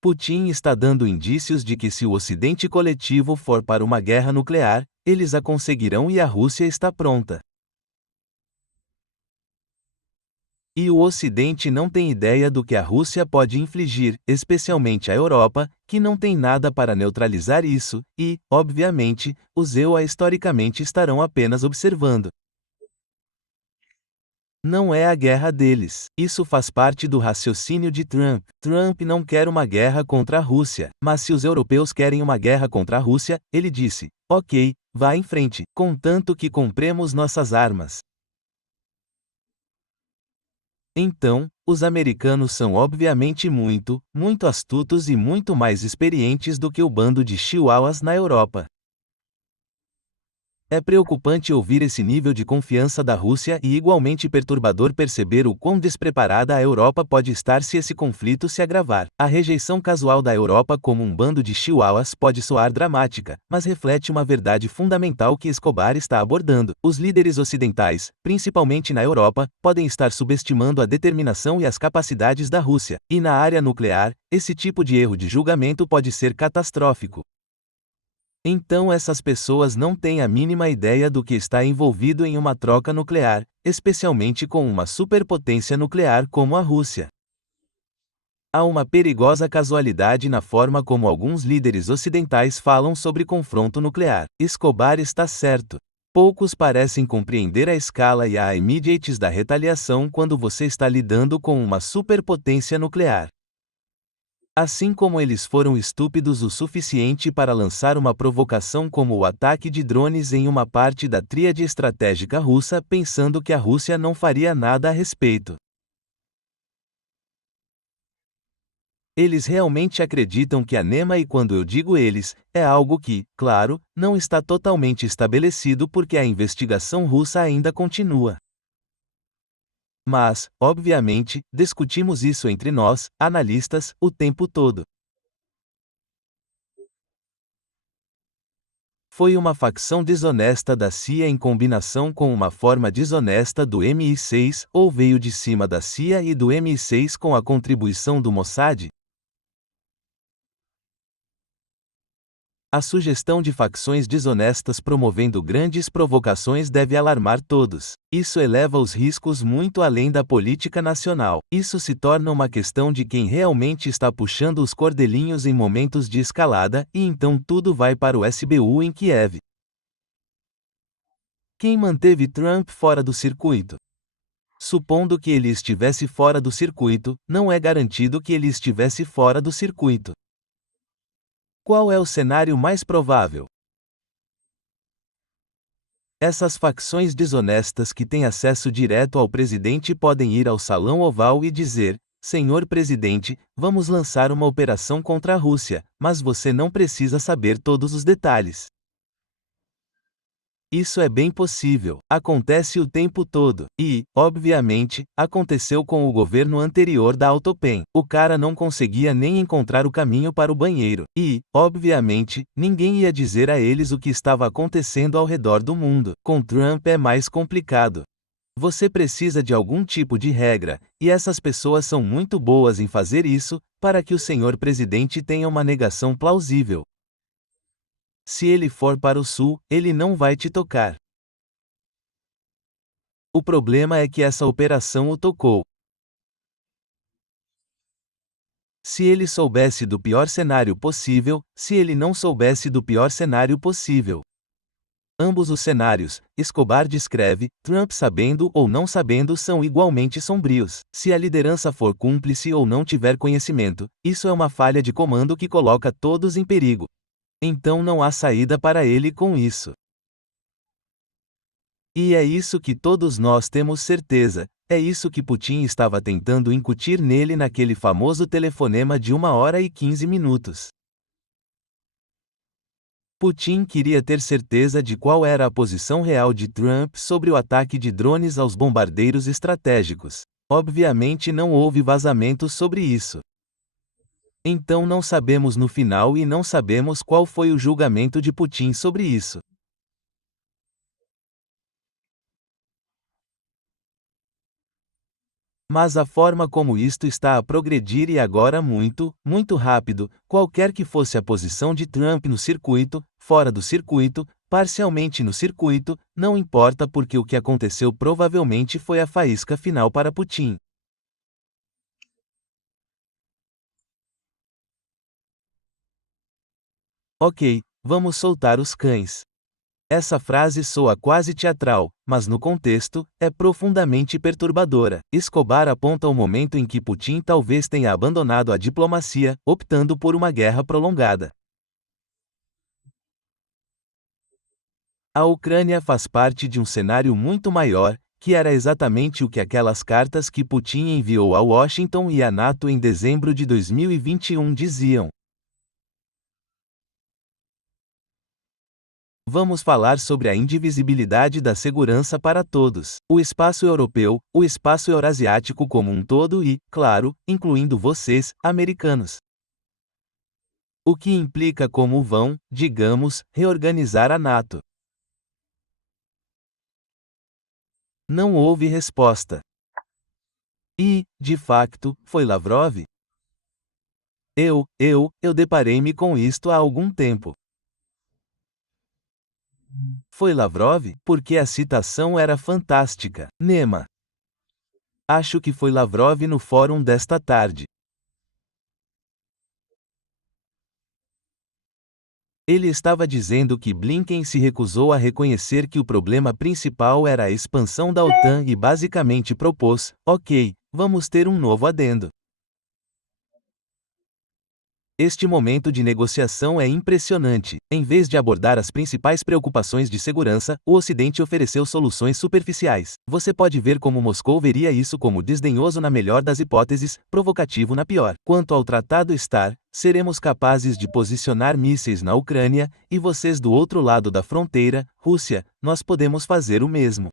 Putin está dando indícios de que se o Ocidente coletivo for para uma guerra nuclear, eles a conseguirão e a Rússia está pronta. E o Ocidente não tem ideia do que a Rússia pode infligir, especialmente a Europa, que não tem nada para neutralizar isso, e, obviamente, os EUA historicamente estarão apenas observando. Não é a guerra deles. Isso faz parte do raciocínio de Trump. Trump não quer uma guerra contra a Rússia, mas se os europeus querem uma guerra contra a Rússia, ele disse: ok, vá em frente, contanto que compremos nossas armas. Então, os americanos são obviamente muito astutos e muito mais experientes do que o bando de chihuahuas na Europa. É preocupante ouvir esse nível de confiança da Rússia e igualmente perturbador perceber o quão despreparada a Europa pode estar se esse conflito se agravar. A rejeição casual da Europa como um bando de chihuahuas pode soar dramática, mas reflete uma verdade fundamental que Escobar está abordando. Os líderes ocidentais, principalmente na Europa, podem estar subestimando a determinação e as capacidades da Rússia, e na área nuclear, esse tipo de erro de julgamento pode ser catastrófico. Então essas pessoas não têm a mínima ideia do que está envolvido em uma troca nuclear, especialmente com uma superpotência nuclear como a Rússia. Há uma perigosa casualidade na forma como alguns líderes ocidentais falam sobre confronto nuclear. Escobar está certo. Poucos parecem compreender a escala e a imediatez da retaliação quando você está lidando com uma superpotência nuclear. Assim como eles foram estúpidos o suficiente para lançar uma provocação como o ataque de drones em uma parte da tríade estratégica russa pensando que a Rússia não faria nada a respeito. Eles realmente acreditam que a NEMA, e quando eu digo eles, é algo que, claro, não está totalmente estabelecido porque a investigação russa ainda continua. Mas, obviamente, discutimos isso entre nós, analistas, o tempo todo. Foi uma facção desonesta da CIA em combinação com uma forma desonesta do MI6, ou veio de cima da CIA e do MI6 com a contribuição do Mossad? A sugestão de facções desonestas promovendo grandes provocações deve alarmar todos. Isso eleva os riscos muito além da política nacional. Isso se torna uma questão de quem realmente está puxando os cordelinhos em momentos de escalada, e então tudo vai para o SBU em Kiev. Quem manteve Trump fora do circuito? Supondo que ele estivesse fora do circuito, não é garantido que ele estivesse fora do circuito. Qual é o cenário mais provável? Essas facções desonestas que têm acesso direto ao presidente podem ir ao Salão Oval e dizer: Senhor presidente, vamos lançar uma operação contra a Rússia, mas você não precisa saber todos os detalhes. Isso é bem possível, acontece o tempo todo, e, obviamente, aconteceu com o governo anterior da Autopen. O cara não conseguia nem encontrar o caminho para o banheiro, e, obviamente, ninguém ia dizer a eles o que estava acontecendo ao redor do mundo. Com Trump é mais complicado. Você precisa de algum tipo de regra, e essas pessoas são muito boas em fazer isso, para que o senhor presidente tenha uma negação plausível. Se ele for para o sul, ele não vai te tocar. O problema é que essa operação o tocou. Se ele soubesse do pior cenário possível, se ele não soubesse do pior cenário possível. Ambos os cenários, Escobar descreve, Trump sabendo ou não sabendo são igualmente sombrios. Se a liderança for cúmplice ou não tiver conhecimento, isso é uma falha de comando que coloca todos em perigo. Então não há saída para ele com isso. E é isso que todos nós temos certeza, é isso que Putin estava tentando incutir nele naquele famoso telefonema de 1 hora e 15 minutos. Putin queria ter certeza de qual era a posição real de Trump sobre o ataque de drones aos bombardeiros estratégicos. Obviamente não houve vazamentos sobre isso. Então não sabemos no final e não sabemos qual foi o julgamento de Putin sobre isso. Mas a forma como isto está a progredir e agora muito, muito rápido, qualquer que fosse a posição de Trump no circuito, fora do circuito, parcialmente no circuito, não importa porque o que aconteceu provavelmente foi a faísca final para Putin. Ok, vamos soltar os cães. Essa frase soa quase teatral, mas no contexto, é profundamente perturbadora. Escobar aponta o momento em que Putin talvez tenha abandonado a diplomacia, optando por uma guerra prolongada. A Ucrânia faz parte de um cenário muito maior, que era exatamente o que aquelas cartas que Putin enviou a Washington e à NATO em dezembro de 2021 diziam. Vamos falar sobre a indivisibilidade da segurança para todos, o espaço europeu, o espaço eurasiático como um todo e, claro, incluindo vocês, americanos. O que implica como vão, digamos, reorganizar a NATO. Não houve resposta. E, de facto, foi Lavrov? Eu deparei-me com isto há algum tempo. Foi Lavrov, porque a citação era fantástica. Nema. Acho que foi Lavrov no fórum desta tarde. Ele estava dizendo que Blinken se recusou a reconhecer que o problema principal era a expansão da OTAN e basicamente propôs: ok, vamos ter um novo adendo. Este momento de negociação é impressionante. Em vez de abordar as principais preocupações de segurança, o Ocidente ofereceu soluções superficiais. Você pode ver como Moscou veria isso como desdenhoso na melhor das hipóteses, provocativo na pior. Quanto ao Tratado START, seremos capazes de posicionar mísseis na Ucrânia, e vocês do outro lado da fronteira, Rússia, nós podemos fazer o mesmo.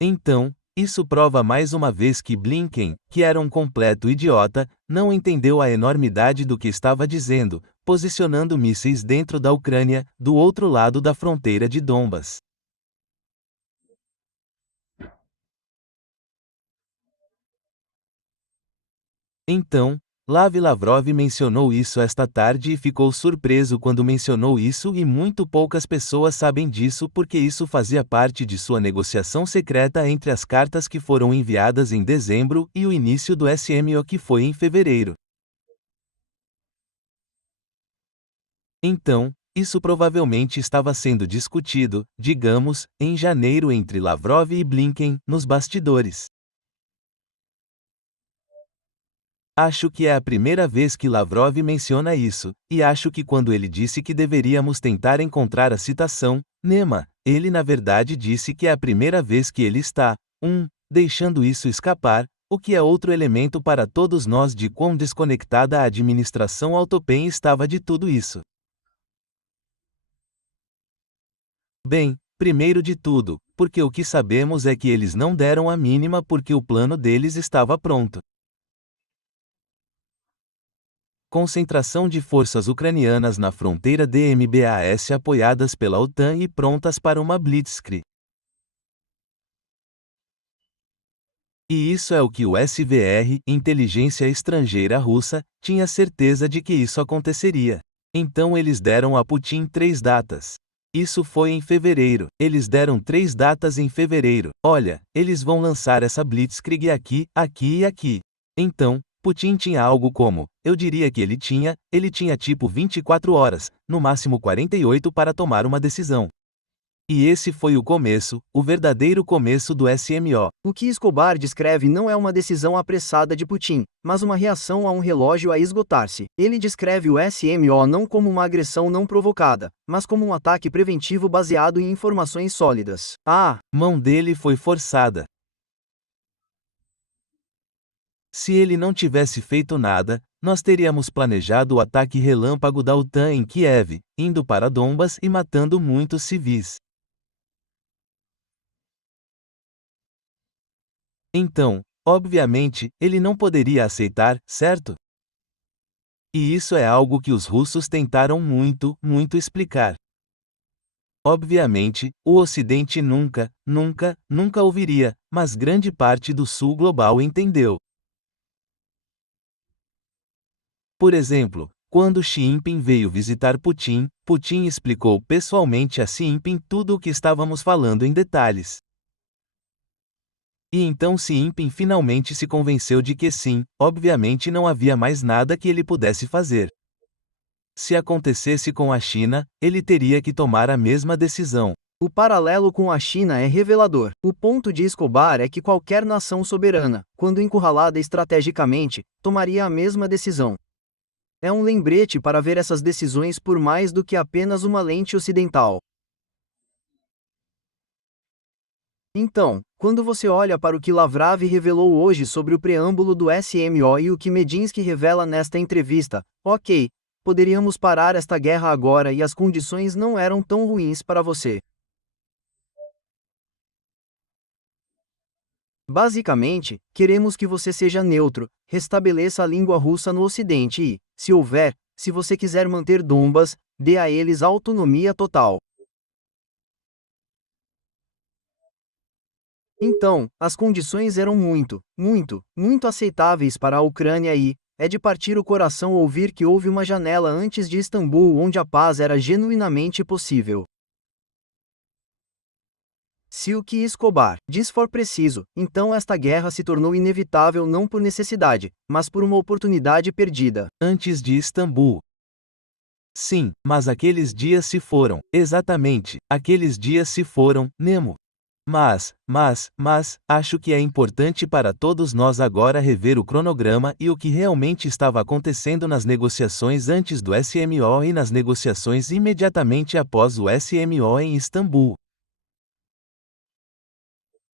Então, isso prova mais uma vez que Blinken, que era um completo idiota, não entendeu a enormidade do que estava dizendo, posicionando mísseis dentro da Ucrânia, do outro lado da fronteira de Donbas. Então, Lavrov mencionou isso esta tarde e ficou surpreso quando mencionou isso e muito poucas pessoas sabem disso porque isso fazia parte de sua negociação secreta entre as cartas que foram enviadas em dezembro e o início do SMO que foi em fevereiro. Então, isso provavelmente estava sendo discutido, digamos, em janeiro entre Lavrov e Blinken, nos bastidores. Acho que é a primeira vez que Lavrov menciona isso, e acho que quando ele disse que deveríamos tentar encontrar a citação, Nema, ele na verdade disse que é a primeira vez que ele está, deixando isso escapar, o que é outro elemento para todos nós de quão desconectada a administração Autopen estava de tudo isso. Bem, primeiro de tudo, porque o que sabemos é que eles não deram a mínima porque o plano deles estava pronto. Concentração de forças ucranianas na fronteira DMBAS apoiadas pela OTAN e prontas para uma blitzkrieg. E isso é o que o SVR, Inteligência Estrangeira Russa, tinha certeza de que isso aconteceria. Então eles deram a Putin 3 datas. Isso foi em fevereiro. Eles deram 3 datas em fevereiro. Olha, eles vão lançar essa blitzkrieg aqui, aqui e aqui. Então, Putin tinha algo como, eu diria que ele tinha tipo 24 horas, no máximo 48 para tomar uma decisão. E esse foi o começo, o verdadeiro começo do SMO. O que Escobar descreve não é uma decisão apressada de Putin, mas uma reação a um relógio a esgotar-se. Ele descreve o SMO não como uma agressão não provocada, mas como um ataque preventivo baseado em informações sólidas. A mão dele foi forçada. Se ele não tivesse feito nada, nós teríamos planejado o ataque relâmpago da OTAN em Kiev, indo para Donbas e matando muitos civis. Então, obviamente, ele não poderia aceitar, certo? E isso é algo que os russos tentaram muito, muito explicar. Obviamente, o Ocidente nunca ouviria, mas grande parte do Sul global entendeu. Por exemplo, quando Xi Jinping veio visitar Putin, Putin explicou pessoalmente a Xi Jinping tudo o que estávamos falando em detalhes. E então Xi Jinping finalmente se convenceu de que sim, obviamente não havia mais nada que ele pudesse fazer. Se acontecesse com a China, ele teria que tomar a mesma decisão. O paralelo com a China é revelador. O ponto de Escobar é que qualquer nação soberana, quando encurralada estrategicamente, tomaria a mesma decisão. É um lembrete para ver essas decisões por mais do que apenas uma lente ocidental. Então, quando você olha para o que Lavrov revelou hoje sobre o preâmbulo do SMO e o que Medinsky revela nesta entrevista, ok, poderíamos parar esta guerra agora e as condições não eram tão ruins para você. Basicamente, queremos que você seja neutro, restabeleça a língua russa no Ocidente e, se houver, se você quiser manter Donbas, dê a eles autonomia total. Então, as condições eram muito aceitáveis para a Ucrânia e, é de partir o coração ouvir que houve uma janela antes de Istambul onde a paz era genuinamente possível. Se o que Escobar diz for preciso, então esta guerra se tornou inevitável não por necessidade, mas por uma oportunidade perdida. Antes de Istambul. Sim, mas aqueles dias se foram, exatamente, aqueles dias se foram, Nemo. Mas, acho que é importante para todos nós agora rever o cronograma e o que realmente estava acontecendo nas negociações antes do SMO e nas negociações imediatamente após o SMO em Istambul.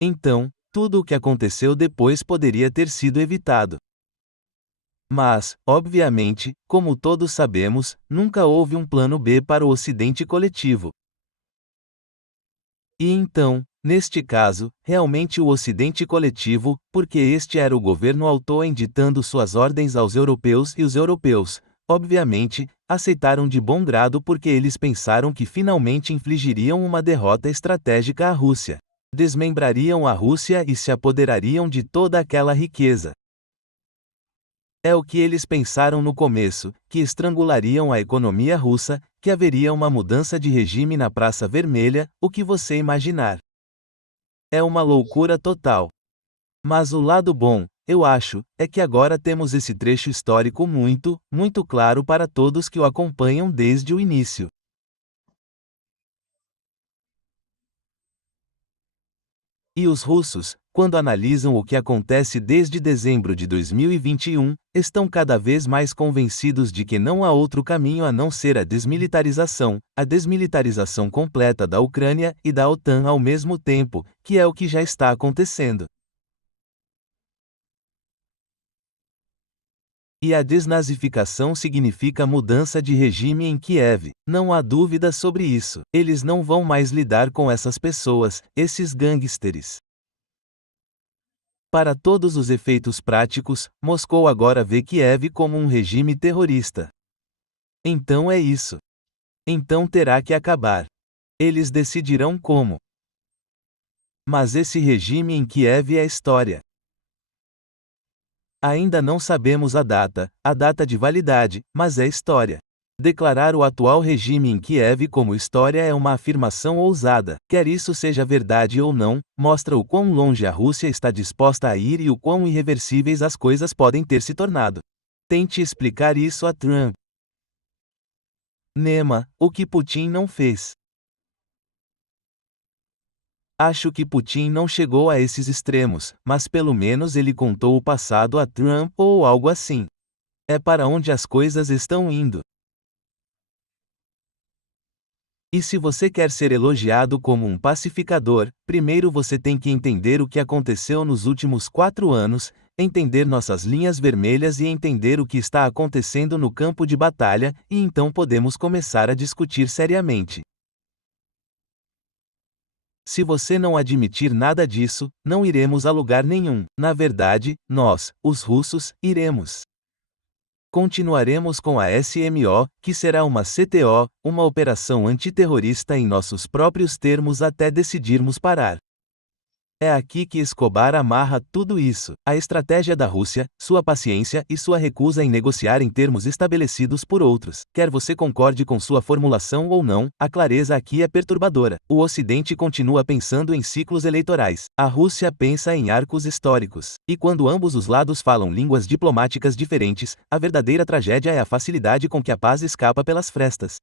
Então, tudo o que aconteceu depois poderia ter sido evitado. Mas, obviamente, como todos sabemos, nunca houve um plano B para o Ocidente coletivo. E então, neste caso, realmente o Ocidente coletivo, porque este era o governo Altoen ditando suas ordens aos europeus e os europeus, obviamente, aceitaram de bom grado porque eles pensaram que finalmente infligiriam uma derrota estratégica à Rússia. Desmembrariam a Rússia e se apoderariam de toda aquela riqueza. É o que eles pensaram no começo, que estrangulariam a economia russa, que haveria uma mudança de regime na Praça Vermelha, o que você imaginar. É uma loucura total. Mas o lado bom, eu acho, é que agora temos esse trecho histórico muito claro para todos que o acompanham desde o início. E os russos, quando analisam o que acontece desde dezembro de 2021, estão cada vez mais convencidos de que não há outro caminho a não ser a desmilitarização completa da Ucrânia e da OTAN ao mesmo tempo, que é o que já está acontecendo. E a desnazificação significa mudança de regime em Kiev, não há dúvida sobre isso. Eles não vão mais lidar com essas pessoas, esses gangsters. Para todos os efeitos práticos, Moscou agora vê Kiev como um regime terrorista. Então é isso. Então terá que acabar. Eles decidirão como. Mas esse regime em Kiev é história. Ainda não sabemos a data de validade, mas é história. Declarar o atual regime em Kiev como história é uma afirmação ousada. Quer isso seja verdade ou não, mostra o quão longe a Rússia está disposta a ir e o quão irreversíveis as coisas podem ter se tornado. Tente explicar isso a Trump. Nema, o que Putin não fez. Acho que Putin não chegou a esses extremos, mas pelo menos ele contou o passado a Trump ou algo assim. É para onde as coisas estão indo. E se você quer ser elogiado como um pacificador, primeiro você tem que entender o que aconteceu nos últimos 4 anos, entender nossas linhas vermelhas e entender o que está acontecendo no campo de batalha, e então podemos começar a discutir seriamente. Se você não admitir nada disso, não iremos a lugar nenhum. Na verdade, nós, os russos, iremos. Continuaremos com a SMO, que será uma CTO, uma operação antiterrorista em nossos próprios termos até decidirmos parar. É aqui que Escobar amarra tudo isso: a estratégia da Rússia, sua paciência e sua recusa em negociar em termos estabelecidos por outros. Quer você concorde com sua formulação ou não, a clareza aqui é perturbadora. O Ocidente continua pensando em ciclos eleitorais. A Rússia pensa em arcos históricos. E quando ambos os lados falam línguas diplomáticas diferentes, a verdadeira tragédia é a facilidade com que a paz escapa pelas frestas.